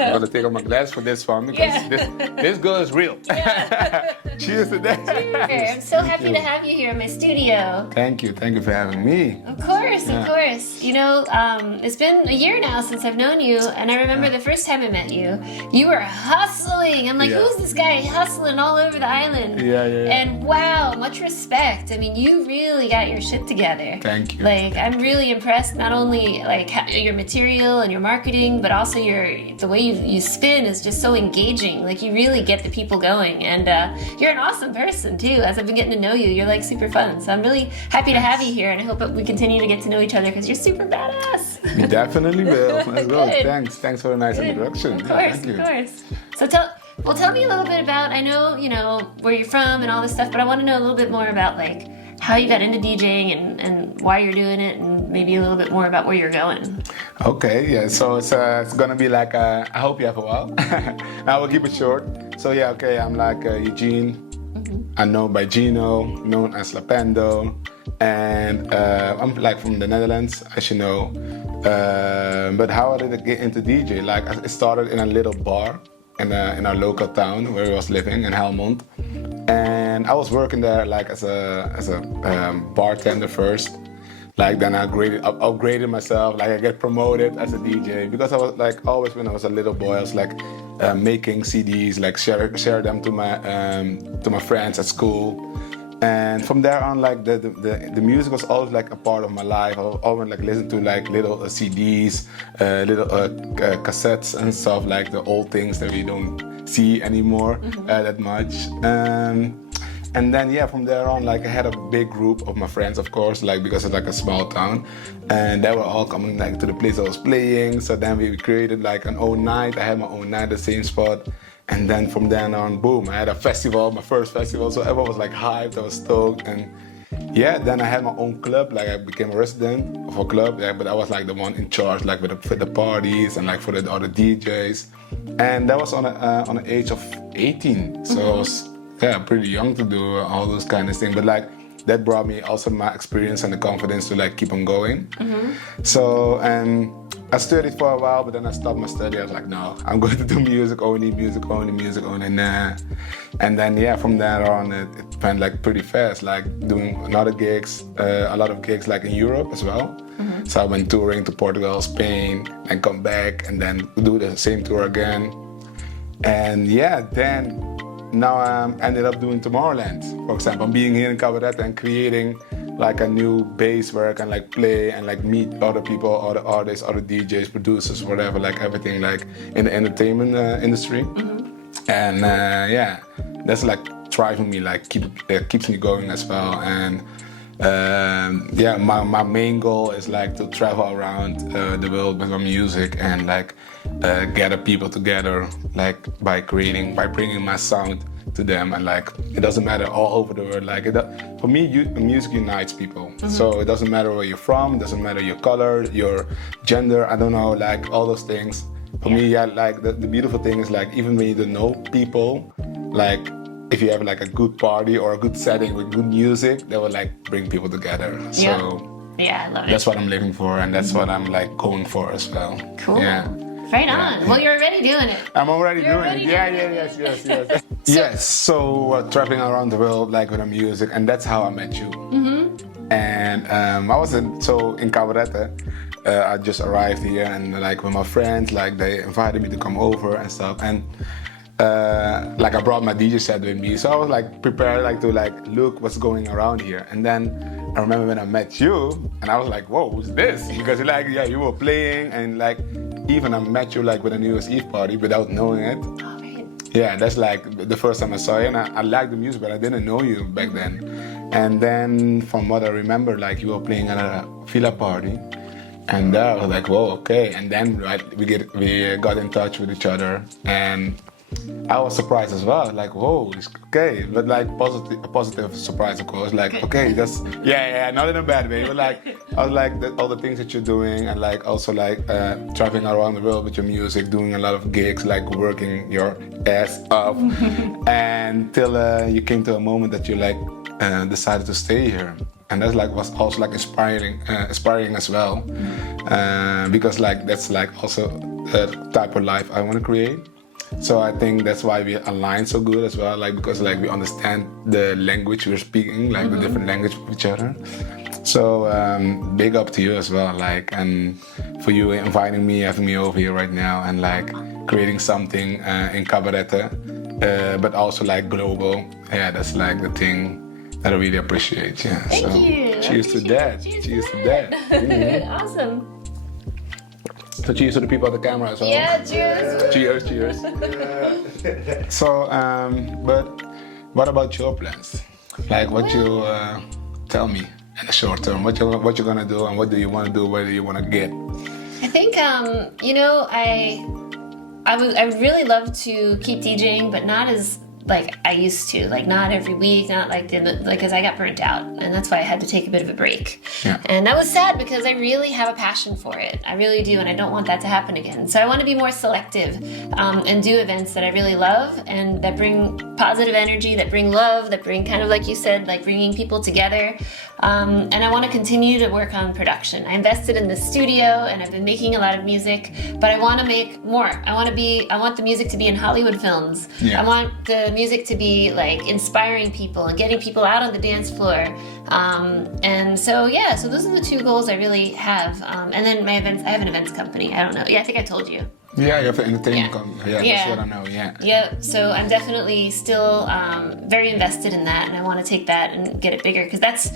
So. I'm gonna take off my glasses for this one because this girl is real. Yeah. Cheers to that. Cheers. I'm so happy to have you here in my studio. Thank you for having me. Of course. You know, it's been a year now since I've known you, and I remember the first time I met you, you were hustling. I'm like, who's this guy hustling all over the island? Yeah. And wow, much respect. I mean, you really got your shit together. Thank you. Like, I'm really impressed, not only like your material and your marketing, but also the way you spin is just so engaging. Like, you really get the people going, and you're an awesome person too. As I've been getting to know you, you're like super fun. So I'm really happy to have you here, and I hope that we continue to get to know each other because you're super badass. We definitely will. Let's go. Good. Thanks for a nice introduction. Of course. So tell me a little bit about, I know, you know, where you're from and all this stuff, but I want to know a little bit more about like how you got into DJing and why you're doing it, and maybe a little bit more about where you're going. Okay, yeah, so it's gonna be like, I hope you have a while. I will keep it short. So yeah, okay, I'm like Eugene. I'm known by Gino, known as Lapendo. And I'm like from the Netherlands, as you know. But how did I get into DJ? Like, it started in a little bar in our local town where I was living in Helmond. And I was working there like as a bartender first. Like, then I upgraded myself. Like, I get promoted as a DJ because I was like always when I was a little boy, I was like making CDs, like share them to my friends at school. And from there on, like the music was always like a part of my life. I always like listen to like little CDs, little cassettes and stuff, like the old things that we don't see anymore that much. And then yeah, from there on, like I had a big group of my friends, of course, like because it's like a small town, and they were all coming like to the place I was playing. So then we created like an own night. I had my own night, the same spot. And then from then on, boom, I had a festival, my first festival. So everyone was like hyped, I was stoked. And yeah, then I had my own club, like I became a resident of a club, yeah, but I was like the one in charge, like for the parties and like for the other DJs. And that was on an age of 18. So I was pretty young to do all those kind of things. But like that brought me also my experience and the confidence to like keep on going. So, and I studied for a while, but then I stopped my study. I was like, no, I'm going to do music only. And then, yeah, from there on, it went like pretty fast, like doing another gigs, a lot of gigs like in Europe as well. So I went touring to Portugal, Spain, and come back and then do the same tour again. And yeah, then now I ended up doing Tomorrowland, for example. I'm being here in Cabarete and creating like a new base where I can like play and like meet other people, other artists, other DJs, producers, whatever, like everything like in the entertainment industry. And yeah, that's like driving me, like keeps me going as well. And yeah, my main goal is like to travel around the world with my music and like gather people together, like by bringing my sound to them. And like it doesn't matter all over the world, like for me music unites people. So it doesn't matter where you're from, it doesn't matter your color, your gender, I don't know, like all those things. For me, yeah, like the beautiful thing is like even when you don't know people, like if you have like a good party or a good setting with good music, that will like bring people together. So yeah, I love it. That's what I'm living for, and that's what I'm like going for as well. Cool. Yeah. Right on. Well, you're already doing it. I'm already doing it. Yes. Yes. So traveling around the world like with the music, and that's how I met you. And I was in Cabarete. I just arrived here, and like with my friends, like they invited me to come over and stuff. And like I brought my DJ set with me, so I was like prepared like to like look what's going around here. And then I remember when I met you, and I was like, whoa, who's this? Because like yeah, you were playing, and like even I met you like with a New Year's Eve party without knowing it. Oh, right. Yeah, that's like the first time I saw you, and I liked the music, but I didn't know you back then. And then from what I remember, like you were playing at a villa party. And I was like, whoa, okay. And then we got in touch with each other, and I was surprised as well. Like, whoa, it's okay, but like a positive surprise, of course. Like, okay, that's not in a bad way. But like, I was like all the things that you're doing, and like also like traveling around the world with your music, doing a lot of gigs, like working your ass off, and till you came to a moment that you like decided to stay here. and that's like was also like inspiring as well, because like that's like also the type of life I want to create. So I think that's why we align so good as well, like because like we understand the language we're speaking, like the different language of each other. So big up to you as well, like, and for you inviting me, having me over here right now, and like creating something in Cabarete, but also like global. Yeah, that's like the thing that I really appreciate. Yeah. Thank you. Cheers to that. Cheers to that. Awesome. So cheers to the people at the camera as well. Yeah, cheers. Cheers. So, but what about your plans? Like, what you tell me in the short term? What you're gonna do, and what do you want to do? Where do you want to get? I think you know, I would really love to keep DJing, but not as like I used to, like not every week, not like because I got burnt out, and that's why I had to take a bit of a break. Yeah. And that was sad because I really have a passion for it. I really do, and I don't want that to happen again. So I want to be more selective and do events that I really love and that bring positive energy, that bring love, that bring kind of like you said, like bringing people together. And I want to continue to work on production. I invested in the studio, and I've been making a lot of music, but I want to make more. I want the music to be in Hollywood films. Yeah. I want the music to be like inspiring people and getting people out on the dance floor. And so those are the two goals I really have. And then my events, I have an events company. I don't know. Yeah, I think I told you. Yeah, you have to entertain. That's what I know. Yeah. Yep. So I'm definitely still very invested in that, and I want to take that and get it bigger because that's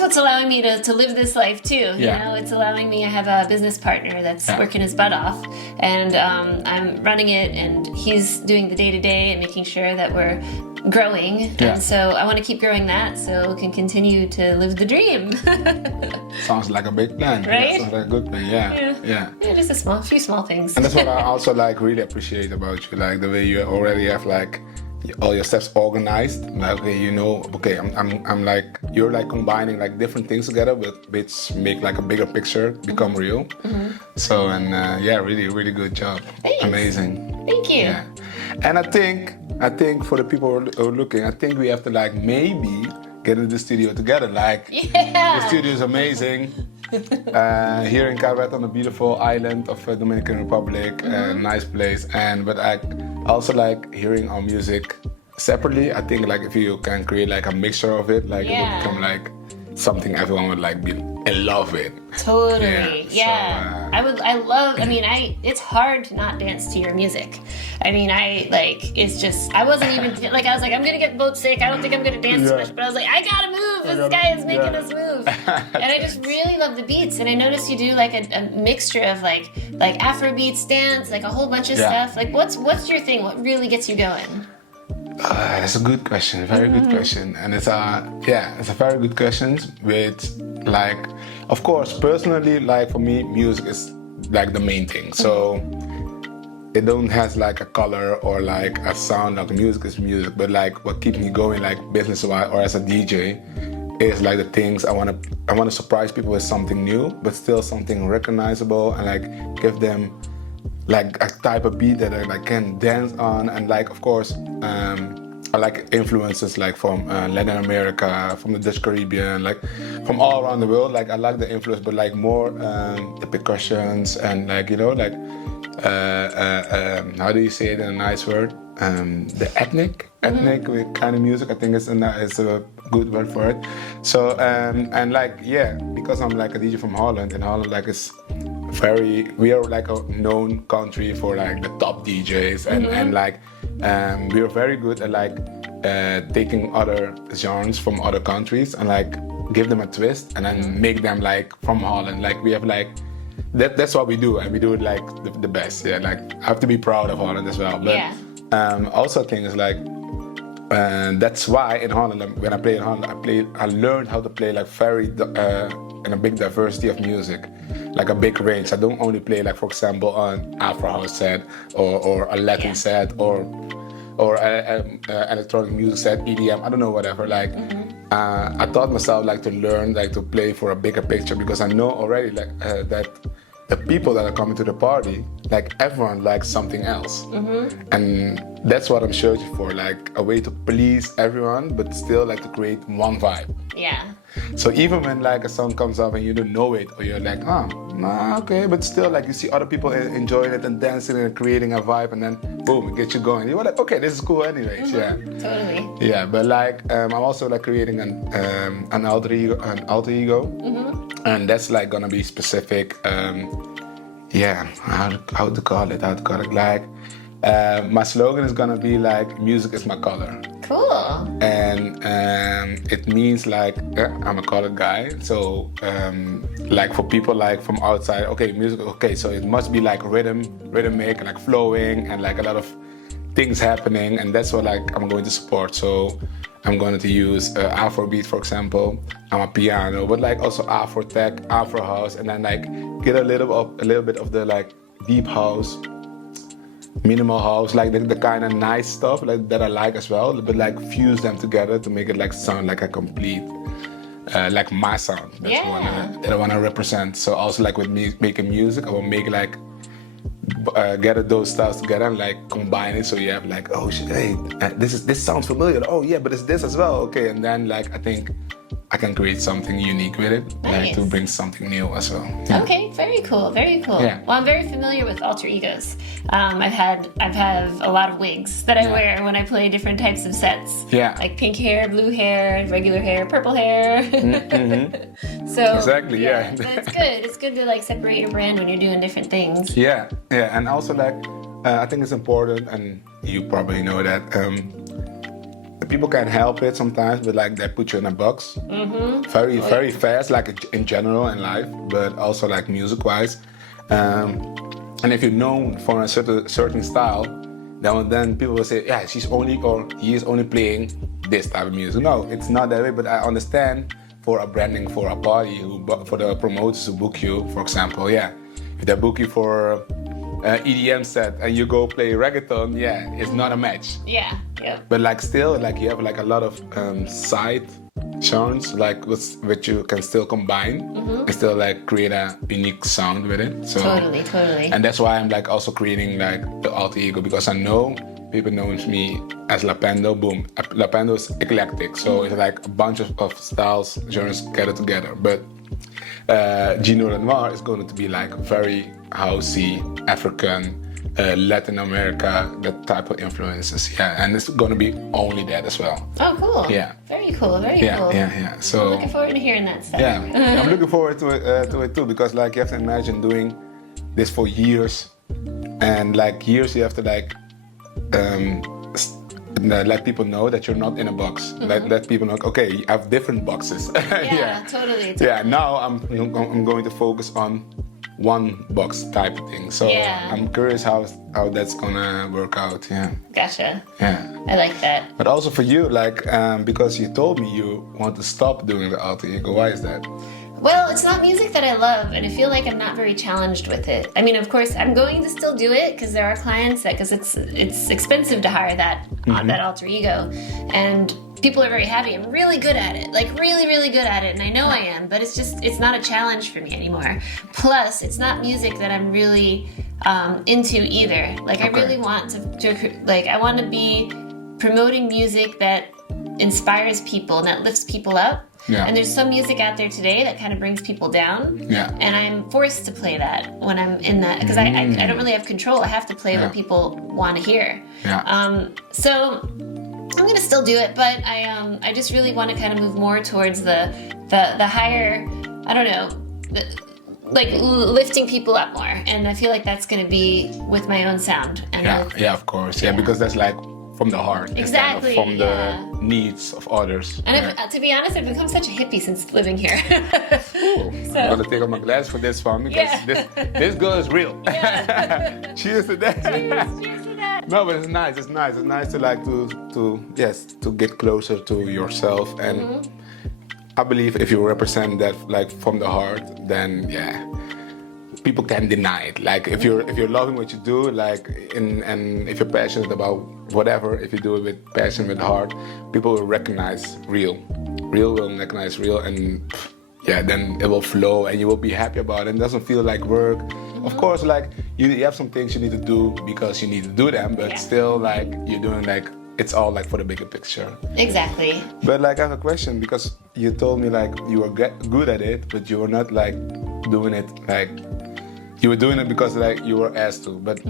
what's allowing me to live this life too. You know, it's allowing me. I have a business partner that's working his butt off, and I'm running it, and he's doing the day-to-day and making sure that we're growing. And so I want to keep growing that so we can continue to live the dream. Sounds like a big plan. Right? Yeah, sounds like a good plan. Yeah. Just a few small things. And that's what I also like really appreciate about you, like the way you already have like all your steps organized. Like, okay, you know, okay, I'm like you're like combining like different things together, which make like a bigger picture become real. So really, really good job. Thanks. Amazing. Thank you. Yeah. And I think for the people who are looking, I think we have to like maybe get into the studio together. Like the studio is amazing. Here in Cabarete on the beautiful island of Dominican Republic, nice place. But I also like hearing our music separately. I think like if you can create like a mixture of it, like it would become like something everyone would like be in love with. Totally. Yeah. It's hard to not dance to your music. I mean, I wasn't even like, I was like, I'm gonna get boat sick. I don't think I'm gonna dance too much, but I was like, I gotta move. This guy is making us move. And I just really love the beats. And I noticed you do like a mixture of like Afro beats, dance, like a whole bunch of stuff. Like what's your thing? What really gets you going? That's a good question, very good question, and it's a very good question. With like, of course, personally, like for me, music is like the main thing. So it don't has like a color or like a sound. Like music is music, but like what keeps me going, like business-wise or as a DJ, is like the things I want to surprise people with something new, but still something recognizable, and like give them like a type of beat that I like can dance on. And like of course I like influences like from Latin America, from the Dutch Caribbean, like from all around the world. Like I like the influence, but like more the percussions and like, you know, like how do you say it in a nice word? The ethnic kind of music. I think it's a good word for it. So and like because I'm like a DJ from Holland, and Holland like is we are like a known country for like the top DJs, and like we are very good at like taking other genres from other countries and like give them a twist and then make them like from Holland. Like we have like that's what we do, and we do it like the best. Yeah, like I have to be proud of Holland as well. But also thing is like that's why in Holland, when I play in Holland, I learned how to play like very in a big diversity of music, like a big range. I don't only play like, for example, an Afro house set or a Latin set or electronic music set, EDM. I don't know, whatever. Like I taught myself like to learn like to play for a bigger picture, because I know already like that the people that are coming to the party, like everyone likes something else, and that's what I'm searching for, like a way to please everyone, but still like to create one vibe. Yeah. So even when like a song comes up and you don't know it, or you're like, oh, nah, okay, but still like you see other people enjoying it and dancing and creating a vibe, and then boom, it gets you going. You're like, okay, this is cool anyways. Yeah. Totally. Yeah, but like I'm also like creating an alter ego, and that's like gonna be specific. How to call it? Like my slogan is gonna be like, music is my color. Cool. And it means like I'm a colored guy, so like for people like from outside, okay, music, okay, so it must be like rhythmic, like flowing, and like a lot of things happening, and that's what like I'm going to support. So I'm going to use Afrobeat, for example. I'm a piano, but like also Afro tech, Afro house, and then like get a little bit of the like deep house, minimal house, like the kind of nice stuff like that I like as well, but like fuse them together to make it like sound like a complete like my sound. That's that I want to represent. So also like with me making music, I will make like gather those styles together and like combine it, so you have like, oh shit, hey, this sounds familiar, oh yeah, but it's this as well, okay, and then like I think I can create something unique with it, like to bring something new as well. Yeah. Okay, very cool, very cool. Yeah. Well, I'm very familiar with alter egos. I've had a lot of wigs that I wear when I play different types of sets. Yeah. Like pink hair, blue hair, regular hair, purple hair. So exactly, yeah. But it's good. It's good to like separate your brand when you're doing different things. Yeah, and also like I think it's important, and you probably know that. People can't help it sometimes, but like they put you in a box very fast, like in general in life, but also like music-wise. And if you're known for a certain style, then people will say, yeah, he is only playing this type of music. No, it's not that way. But I understand for a branding, for a party, for the promoters who book you, for example, yeah, if they book you for EDM set and you go play reggaeton, yeah, it's not a match. Yeah. But like still, like you have like a lot of side genres, like which you can still combine and still like create a unique sound with it. So Totally. and that's why I'm like also creating like the alter ego, because I know people know me as Lapendo. Boom, Lapendo is eclectic, so it's like a bunch of styles, genres gathered together. But Gino Renoir is going to be like very housey, African, Latin America, that type of influences. Yeah, and it's going to be only that as well. Oh, cool. Yeah. Very cool. Very cool. Yeah. So I'm looking forward to hearing that stuff. yeah, I'm looking forward to it too, because like you have to imagine doing this for years, and like years you have to like let people know that you're not in a box. Let people know, okay, you have different boxes. Yeah, totally. Yeah, now I'm going to focus on one box type of thing. So I'm curious how that's gonna work out. Yeah. Gotcha. Yeah. I like that. But also for you, like because you told me you want to stop doing the alter ego. Why is that? Well, it's not music that I love, and I feel like I'm not very challenged with it. I mean, of course, I'm going to still do it because there are clients because it's expensive to hire that alter ego, and people are very happy. I'm really good at it, like really, really good at it, and I know I am, but it's not a challenge for me anymore. Plus, it's not music that I'm really into either. Like, I really want I want to be promoting music that inspires people and that lifts people up. Yeah. And there's some music out there today that kind of brings people down. Yeah. And I'm forced to play that when I'm in that, because I don't really have control. I have to play what people want to hear. Yeah. So I'm gonna still do it, but I just really want to kind of move more towards the higher, I don't know, like lifting people up more. And I feel like that's gonna be with my own sound. And yeah, of course. Yeah, because that's like from the heart. Exactly. From the needs of others. And to be honest, I've become such a hippie since living here. So, I'm gonna take off my glasses for this one, because this girl is real. Yeah. Cheers to that. Cheers to that. No, but it's nice. It's nice to like to get closer to yourself, and I believe if you represent that like from the heart, then people can't deny it. Like if you're loving what you do, like and if you're passionate about whatever, if you do it with passion, with heart, people will recognize real will recognize real, and then it will flow and you will be happy about it. It doesn't feel like work. Of course, like you have some things you need to do because you need to do them, but still like you're doing like it's all like for the bigger picture. Exactly. But like I have a question, because you told me like you were good at it, but you were not like doing it like you were doing it because like you were asked to. But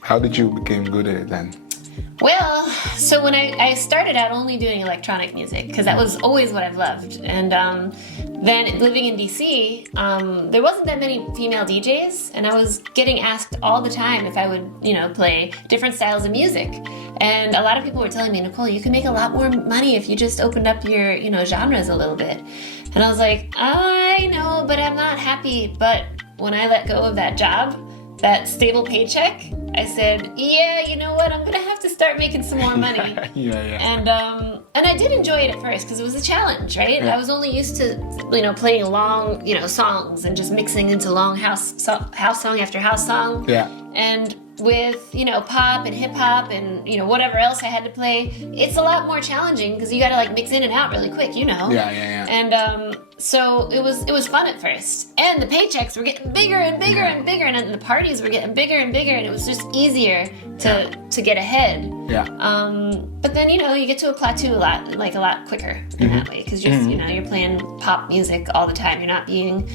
how did you become good at it then? Well, so when I started out only doing electronic music, because that was always what I've loved. And then living in DC, there wasn't that many female DJs, and I was getting asked all the time if I would, play different styles of music. And a lot of people were telling me, Nicole, you can make a lot more money if you just opened up your, genres a little bit. And I was like, I know, but I'm not happy. But when I let go of that job, that stable paycheck, I said, yeah, you know what? I'm gonna have to start making some more money. And I did enjoy it at first because it was a challenge, right? Yeah. I was only used to, playing long, songs and just mixing into long house song after house song. Yeah. And with, pop and hip hop and, whatever else I had to play, it's a lot more challenging because you gotta like mix in and out really quick, Yeah. And so it was fun at first. And the paychecks were getting bigger and bigger and bigger, and the parties were getting bigger and bigger, and it was just easier to get ahead. Yeah. But then, you get to a plateau a lot quicker in that way because you're playing pop music all the time. You're not being,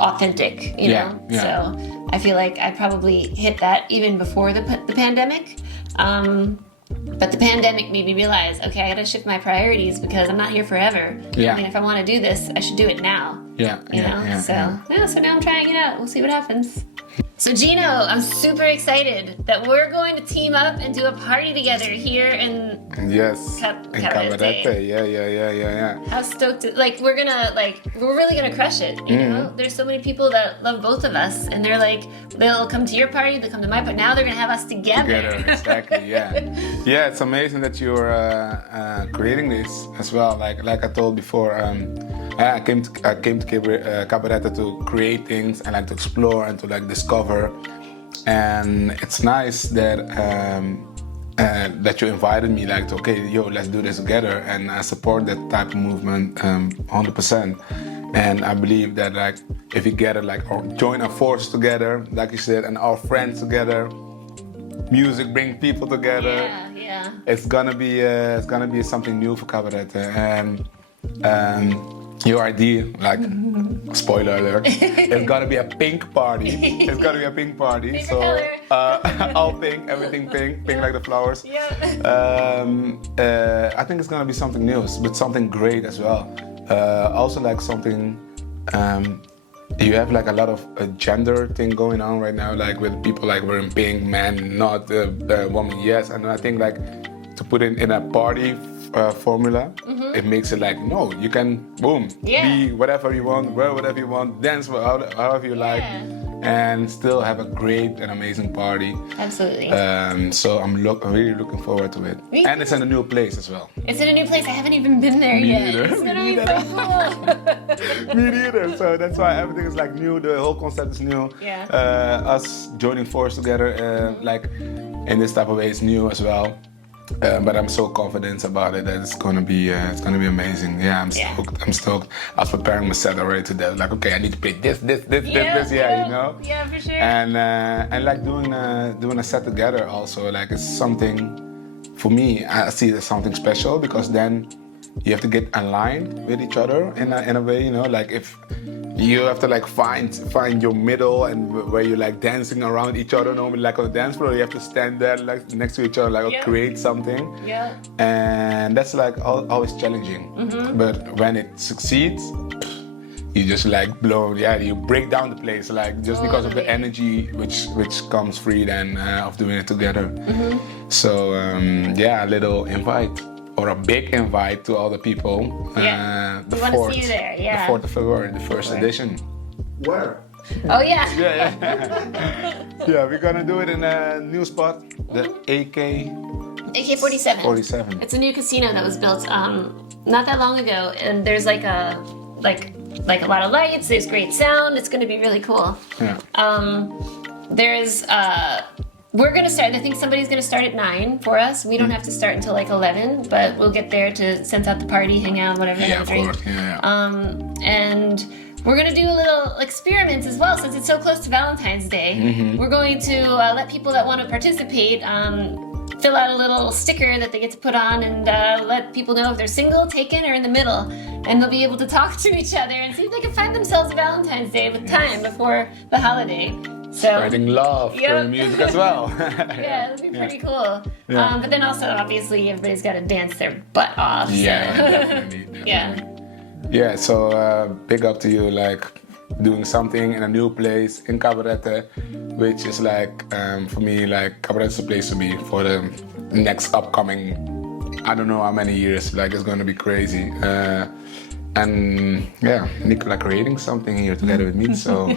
authentic, Yeah. So I feel like I probably hit that even before the pandemic. But the pandemic made me realize, okay, I gotta shift my priorities because I'm not here forever. Yeah. I mean, if I want to do this, I should do it now. So now I'm trying it out. We'll see what happens. So Gino, I'm super excited that we're going to team up and do a party together here in Cabarete. Yeah. How stoked! We're really gonna crush it. You know, there's so many people that love both of us, and they'll come to your party, they'll come to my party. Now they're gonna have us together. Exactly. Yeah. It's amazing that you're creating this as well. Like I told before, I came to Cabarete to create things and like to explore and to like discover. And it's nice that that you invited me, like, okay, let's do this together, and I support that type of movement 100%. And I believe that like if we gather or join our forces together, like you said, and our friends together, music bring people together. Yeah. It's gonna be something new for Cabarete, and your idea, spoiler alert, it's gonna be a pink party. It's gonna be a pink party. Favorite So color. all pink, everything pink like the flowers. Yeah. I think it's gonna be something new, but something great as well. Also like something. You have like a lot of gender thing going on right now, like with people like wearing pink, man, not woman, yes. And I think like to put it in a party formula, it makes it like, no, you can be whatever you want, wear whatever you want, dance however you like, and still have a great and amazing party. Absolutely. So I'm really looking forward to it. And it's in a new place as well. It's in a new place. I haven't even been there yet. Neither. It's gonna be so cool. Me neither. So that's why everything is like new. The whole concept is new. Yeah. Us joining forces together, like in this type of way, is new as well. But I'm so confident about it that it's gonna be amazing. Yeah, I'm stoked. I was preparing my set already to that. Like, okay, I need to play this. Yeah, you know. Yeah, for sure. And like doing a set together also, like it's something for me. I see it as something special because then you have to get aligned with each other in a way, like if you have to like find your middle and where you're like dancing around each other normally like on the dance floor, you have to stand there like next to each other, like create something. Yeah. And that's like always challenging. But when it succeeds, you just like blow, you break down the place, like just because of the energy which comes free then of doing it together. So a little invite. Or a big invite to all the people. We want to see you there. Yeah. The 4th of February, the first edition. Where? Oh yeah. Yeah, we're gonna do it in a new spot, the AK-47. 47. It's a new casino that was built not that long ago, and there's like a lot of lights. There's great sound. It's going to be really cool. Yeah. We're going to start, I think somebody's going to start at 9 for us. We don't have to start until like 11, but we'll get there to sense out the party, hang out, whatever. Yeah, of course. Yeah. And we're going to do a little experiment as well, since it's so close to Valentine's Day. We're going to let people that want to participate fill out a little sticker that they get to put on and let people know if they're single, taken, or in the middle. And they'll be able to talk to each other and see if they can find themselves a Valentine's Day with time before the holiday. So, spreading love through music as well. Yeah, it'll be pretty cool. Yeah. But then also, obviously, everybody's got to dance their butt off. So. Yeah, definitely. Yeah. Yeah, so big up to you, like doing something in a new place in Cabarete, which is like, for me, like Cabarete is a place to be for the next upcoming, I don't know how many years, like it's gonna be crazy. And yeah, Neekola creating something here together with me, so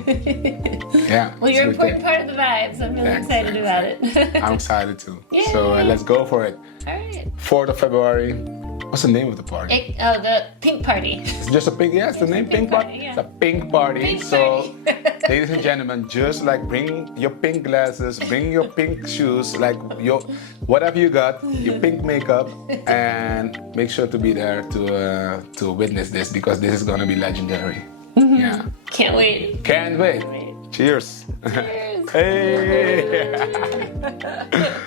yeah. Well, you're an important part of the vibe, so I'm really excited about it. I'm excited too. Yay. So let's go for it. All right. 4th of February. What's the name of the party? The pink party. It's just a pink, yes, the name pink party. Yeah. It's a pink party. Pink so, party. ladies and gentlemen, just like bring your pink glasses, bring your pink shoes, like your whatever you got, your pink makeup, and make sure to be there to witness this because this is gonna be legendary. Yeah. Can't wait. Can't wait. Cheers. Cheers. Hey.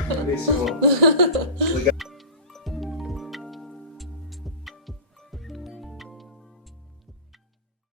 Bellissimo.